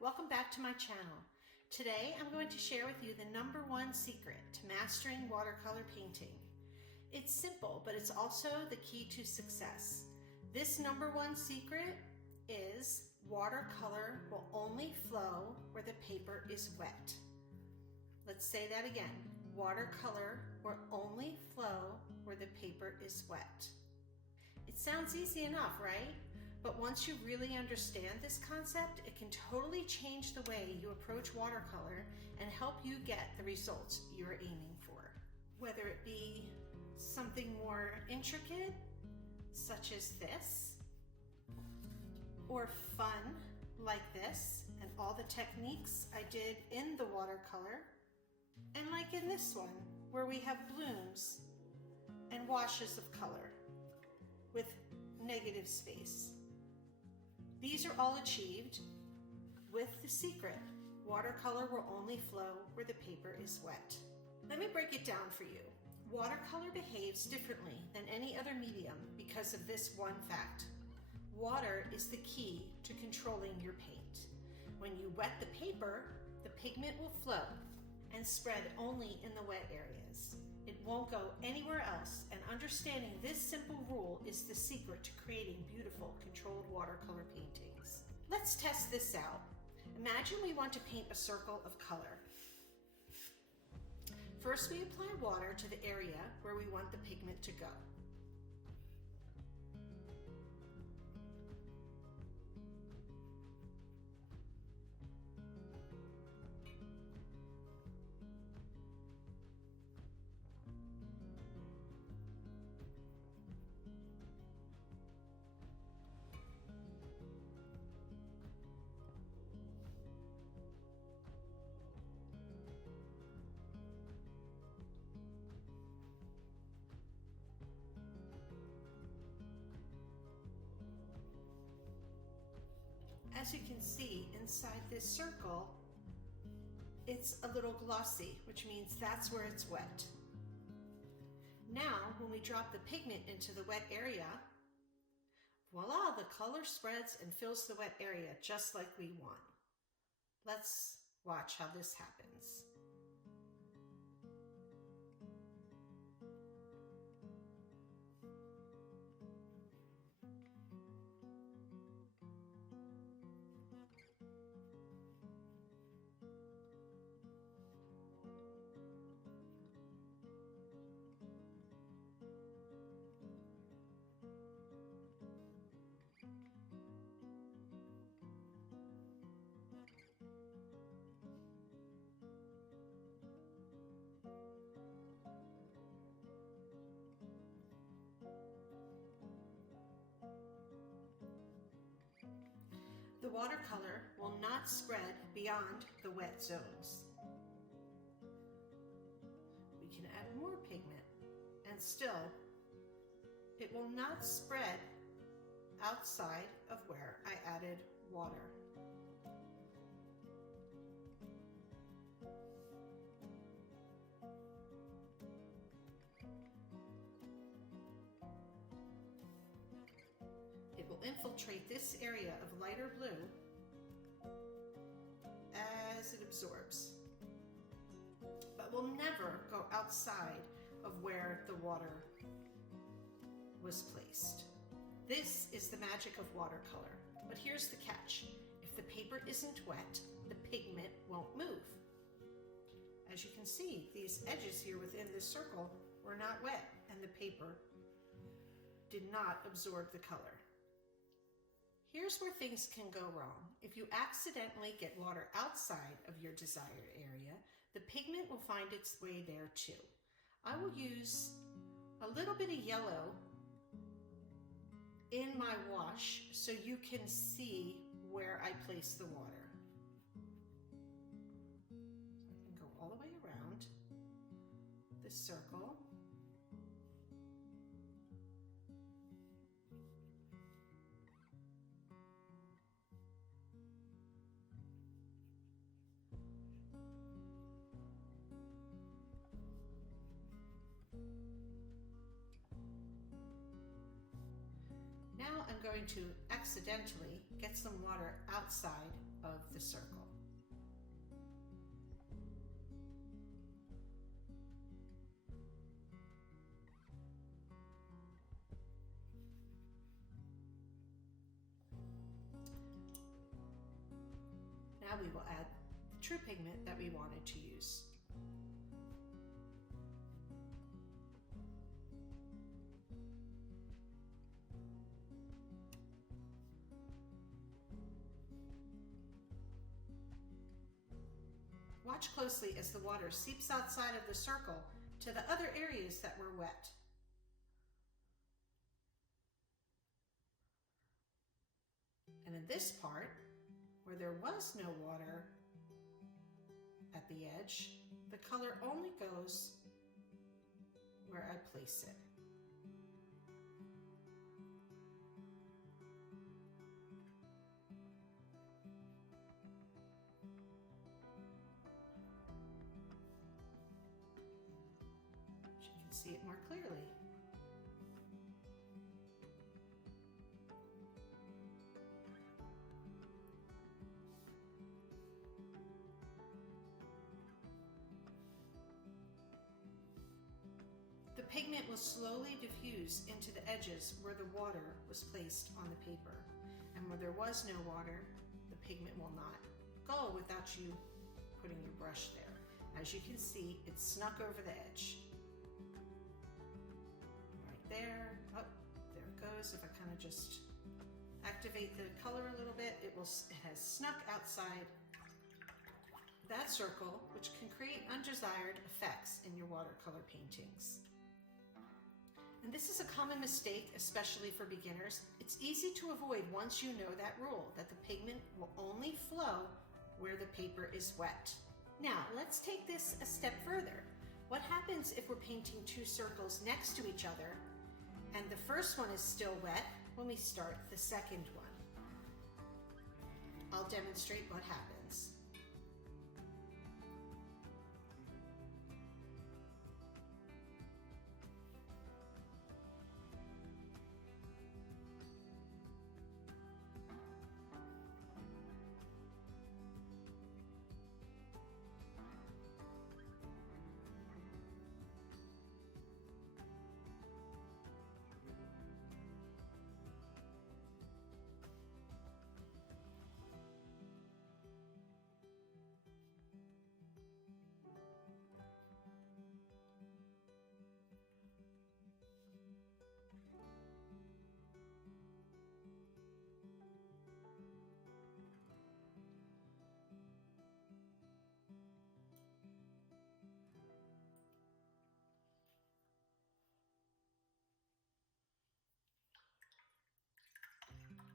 welcome back to my channel. Today I'm going to share with you the #1 secret to mastering watercolor painting. It's simple, but it's also the key to success. This #1 secret is watercolor will only flow where the paper is wet. Let's say that again. Watercolor will only flow where the paper is wet. It sounds easy enough, right? But once you really understand this concept, it can totally change the way you approach watercolor and help you get the results you're aiming for. Whether it be something more intricate, such as this, or fun, like this, and all the techniques I did in the watercolor, and like in this one, where we have blooms and washes of color with negative space. These are all achieved with the secret: watercolor will only flow where the paper is wet. Let me break it down for you. Watercolor behaves differently than any other medium because of this one fact. Water is the key to controlling your paint. When you wet the paper, the pigment will flow and spread only in the wet areas. It won't go anywhere else, and understanding this simple rule is the secret to creating beautiful, controlled watercolor paintings. Let's test this out. Imagine we want to paint a circle of color. First, we apply water to the area where we want the pigment to go. As you can see inside this circle, it's a little glossy, which means that's where it's wet. Now, when we drop the pigment into the wet area, voila, the color spreads and fills the wet area just like we want. Let's watch how this happens. The watercolor will not spread beyond the wet zones. We can add more pigment, and still, it will not spread outside of where I added water. It will infiltrate this area of lighter blue as it absorbs, but will never go outside of where the water was placed. This is the magic of watercolor, but here's the catch. If the paper isn't wet, the pigment won't move. As you can see, these edges here within this circle were not wet, and the paper did not absorb the color. Here's where things can go wrong. If you accidentally get water outside of your desired area, the pigment will find its way there too. I will use a little bit of yellow in my wash so you can see where I place the water. So I can go all the way around the circle. Now I'm going to accidentally get some water outside of the circle. Now we will add the true pigment that we wanted to use. Watch closely as the water seeps outside of the circle to the other areas that were wet. And in this part, where there was no water at the edge, the color only goes where I place it. So you can see it more clearly. The pigment will slowly diffuse into the edges where the water was placed on the paper. And where there was no water, the pigment will not go without you putting your brush there. As you can see, it snuck over the edge. Right there. Oh, there it goes. If I kind of just activate the color a little bit, it has snuck outside that circle, which can create undesired effects in your watercolor paintings. And this is a common mistake, especially for beginners. It's easy to avoid once you know that rule, that the pigment will only flow where the paper is wet. Now, let's take this a step further. What happens if we're painting two circles next to each other and the first one is still wet when we start the second one? I'll demonstrate what happens.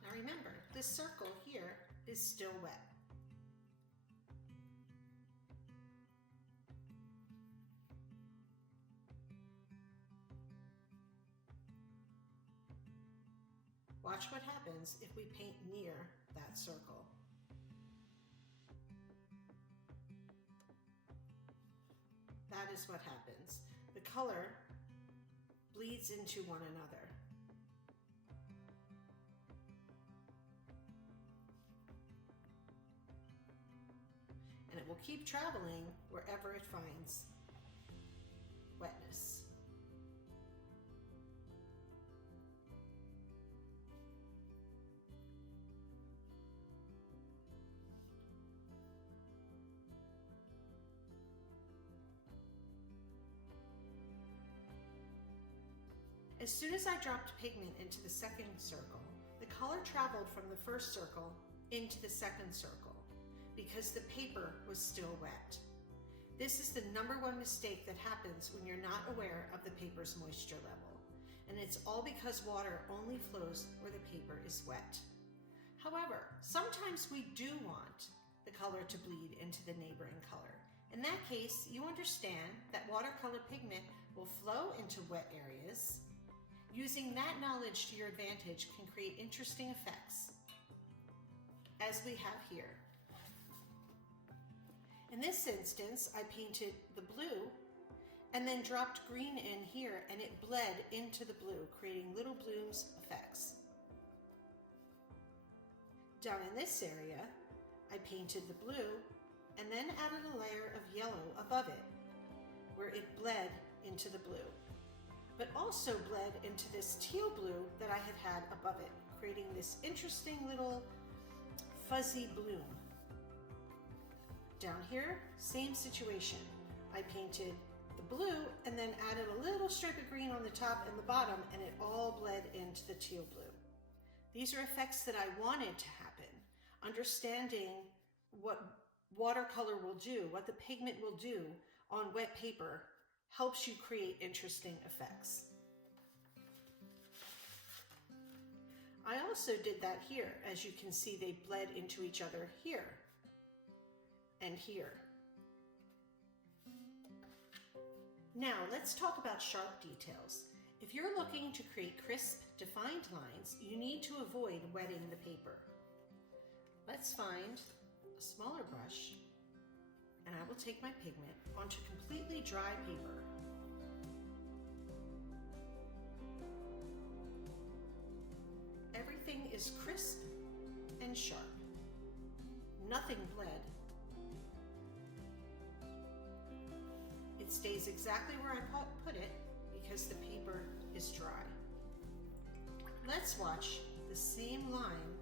Now remember, this circle here is still wet. Watch what happens if we paint near that circle. That is what happens. The color bleeds into one another. And it will keep traveling wherever it finds wetness. As soon as I dropped pigment into the second circle, the color traveled from the first circle into the second circle because the paper was still wet. This is the #1 mistake that happens when you're not aware of the paper's moisture level. And it's all because water only flows where the paper is wet. However, sometimes we do want the color to bleed into the neighboring color. In that case, you understand that watercolor pigment will flow into wet areas. Using that knowledge to your advantage can create interesting effects, as we have here. In this instance, I painted the blue and then dropped green in here, and it bled into the blue, creating little blooms effects. Down in this area, I painted the blue and then added a layer of yellow above it, where it bled into the blue, but also bled into this teal blue that I had above it, creating this interesting little fuzzy bloom. Down here, same situation. I painted the blue and then added a little stripe of green on the top and the bottom, and it all bled into the teal blue. These are effects that I wanted to happen. Understanding what watercolor will do, what the pigment will do on wet paper, helps you create interesting effects. I also did that here. As you can see, they bled into each other here and here. Now let's talk about sharp details. If you're looking to create crisp, defined lines, you need to avoid wetting the paper. Let's find a smaller brush, and I will take my pigment onto completely dry paper. Everything is crisp and sharp. Nothing bled. It stays exactly where I put it because the paper is dry. Let's watch the same line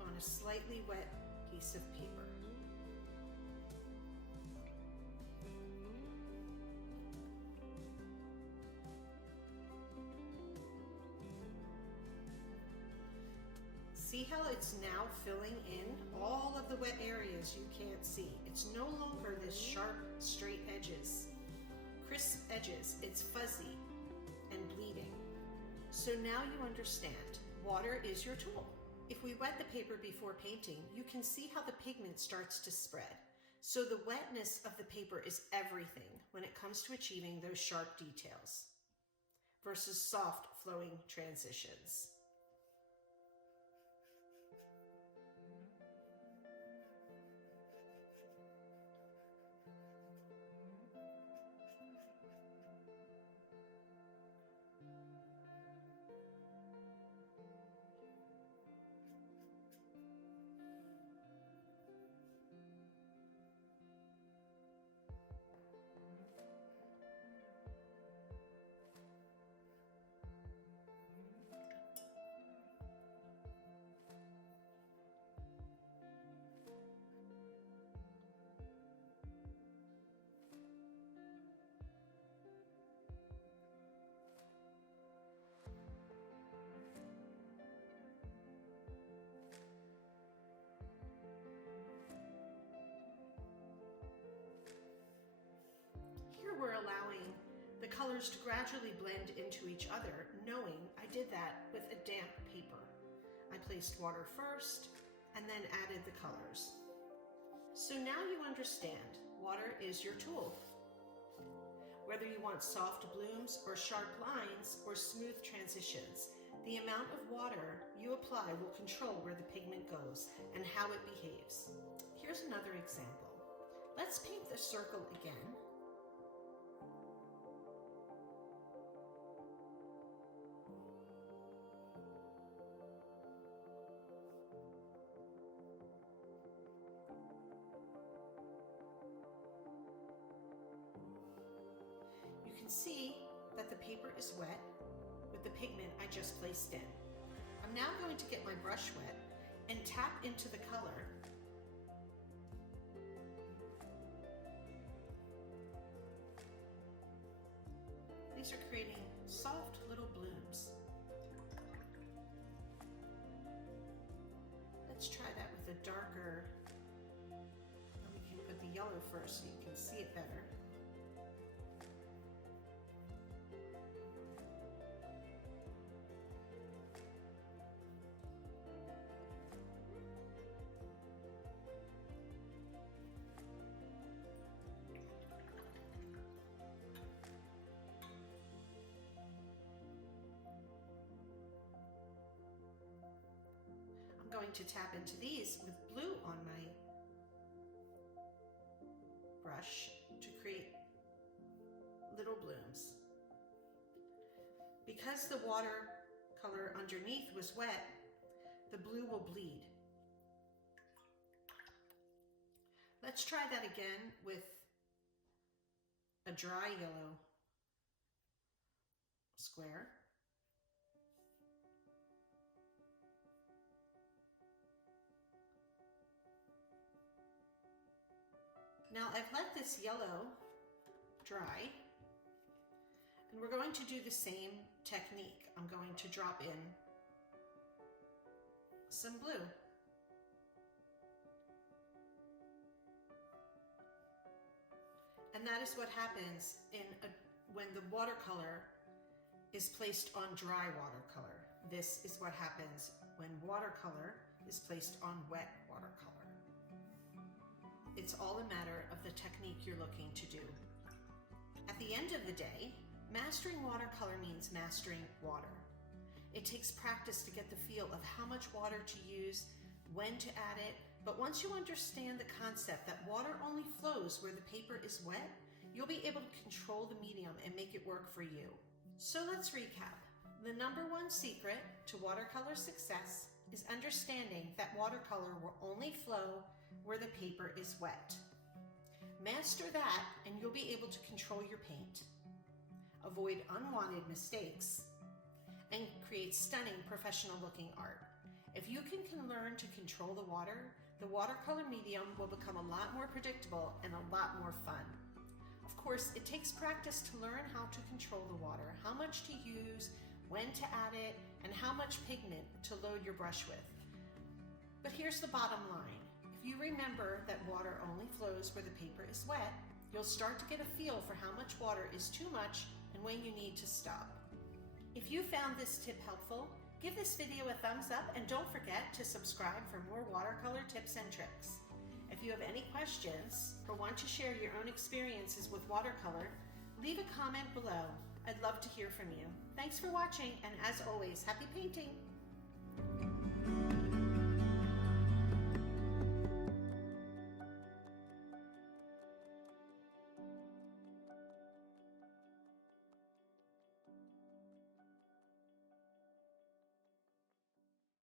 on a slightly wet piece of paper. See how it's now filling in all of the wet areas you can't see. It's no longer this sharp, straight edges, crisp edges. It's fuzzy and bleeding. So now you understand, water is your tool. If we wet the paper before painting, you can see how the pigment starts to spread. So the wetness of the paper is everything when it comes to achieving those sharp details versus soft flowing transitions. Here we're allowing the colors to gradually blend into each other, knowing I did that with a damp paper. I placed water first and then added the colors. So now you understand, water is your tool. Whether you want soft blooms or sharp lines or smooth transitions, the amount of water you apply will control where the pigment goes and how it behaves. Here's another example. Let's paint the circle again. You can see that the paper is wet with the pigment I just placed in. I'm now going to get my brush wet and tap into the color. These are creating soft little blooms. Let's try that with a darker, we can put the yellow first so you can see it better. I'm going to tap into these with blue on my brush to create little blooms. Because the watercolor underneath was wet, the blue will bleed. Let's try that again with a dry yellow square. Now I've let this yellow dry, and we're going to do the same technique. I'm going to drop in some blue. And that is what happens when the watercolor is placed on dry watercolor. This is what happens when watercolor is placed on wet watercolor. It's all a matter of the technique you're looking to do. At the end of the day, mastering watercolor means mastering water. It takes practice to get the feel of how much water to use, when to add it, but once you understand the concept that water only flows where the paper is wet, you'll be able to control the medium and make it work for you. So let's recap. The number one secret to watercolor success is understanding that watercolor will only flow where the paper is wet. Master that and you'll be able to control your paint, avoid unwanted mistakes, and create stunning professional looking art. If you can learn to control the watercolor medium will become a lot more predictable and a lot more fun. Of course, it takes practice to learn how to control the water, how much to use, when to add it, and how much pigment to load your brush with. But here's the bottom line. If you remember that water only flows where the paper is wet, you'll start to get a feel for how much water is too much and when you need to stop. If you found this tip helpful, give this video a thumbs up and don't forget to subscribe for more watercolor tips and tricks. If you have any questions or want to share your own experiences with watercolor, leave a comment below. I'd love to hear from you. Thanks for watching, and as always, happy painting!